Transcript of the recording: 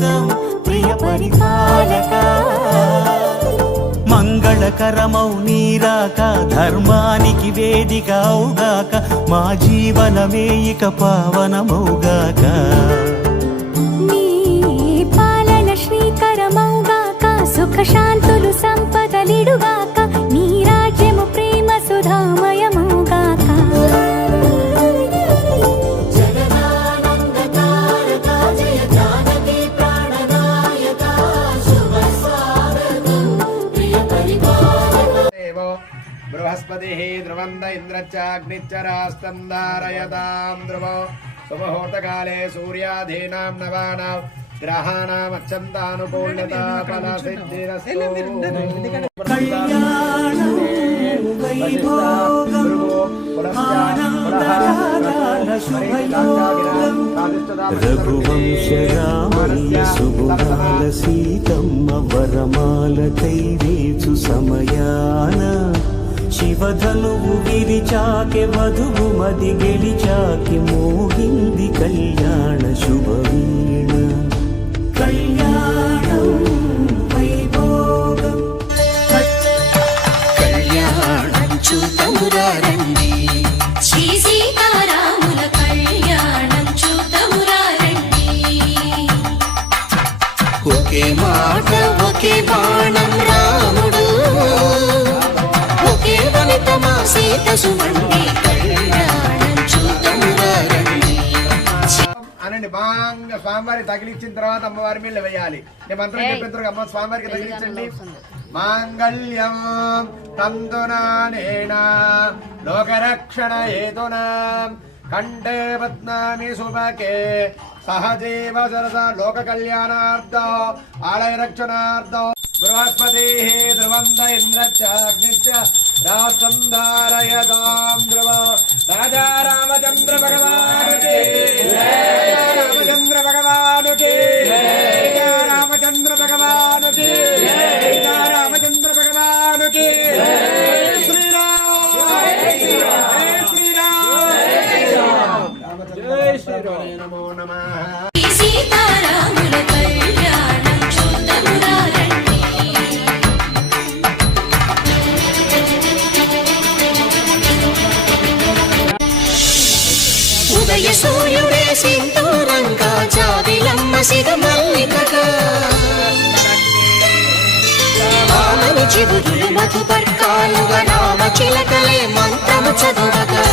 వైభోగం ప్రియ పరిపాలక మంగళకరమౌ నీరాక ధర్మానికి వేదిక అవుగాక మా జీవనమే ఇక పావనమౌగాక నీ పాలన శ్రీకరమౌగాక సుఖ శాంతులు సంపదలిడుగాక నీ రాజ్యము ప్రేమ సుధామయమౌగాక बृहस्पति ध्रुवंद इंद्रच्चाग्निच्च रास्तंधारयतां ध्रुवो सुमुहूर्तकाले सूर्याधीनां नवानां ग्रहाणाम् अत्यन्तानुकूल्यता फलसिद्धिरस्तु రఘువంశ రామయ్య సుగుణాల సీతమ్మ వరమాల కైవేచు సమయాన శివధనువు విరిచాకె వధువు మది గెలిచాకె మోగింది కళ్యాణ శుభవీణ కళ్యాణం వైభోగం కళ్యాణం చూతమురారండి శ్రీ సీతారాముల కళ్యాణం చూతమురారండి ఒకే మాట ఒకే బాణం రాముడు ఒకే వనిత మా సీత సుమండి కళ్యాణం చూతమురారండి అనండి బాగా స్వామివారి తగిలించిన తర్వాత అమ్మవారి మీద వేయాలి నేను మంత్రం చెప్పిన తర్వాత అమ్మ స్వామివారికి తగిలించండి మాంగళ్యం తంతునానేన లోకరక్షణ హేతునా కంఠే పద్నామి శుభకే సహజీవ సరస లోక కళ్యాణార్థ ఆలయ రక్షణార్థ బృహస్పతి ధ్రువంద ఇంద్రచ్చాగ్నిశ్చ రాష్ట్రం ధారయతాం ధ్రువ రాజా రామచంద్ర భగవానుకి రామచంద్ర భగవానుకి రామచంద్ర భగవానుకి రామచంద్ర భగవానుకి శ్రీరామ్ శ్రీరామ్ నమో నమః సీతారాముల కళ్యాణం చూతమురారండి ఉదయ సూర్యుడే సింధూరంగా జాబిలమ్మ సిగమల్లికగా ఆమని చిగురులు మధుపర్కాలుగా నామ చిలకలే మంత్రము చదువగా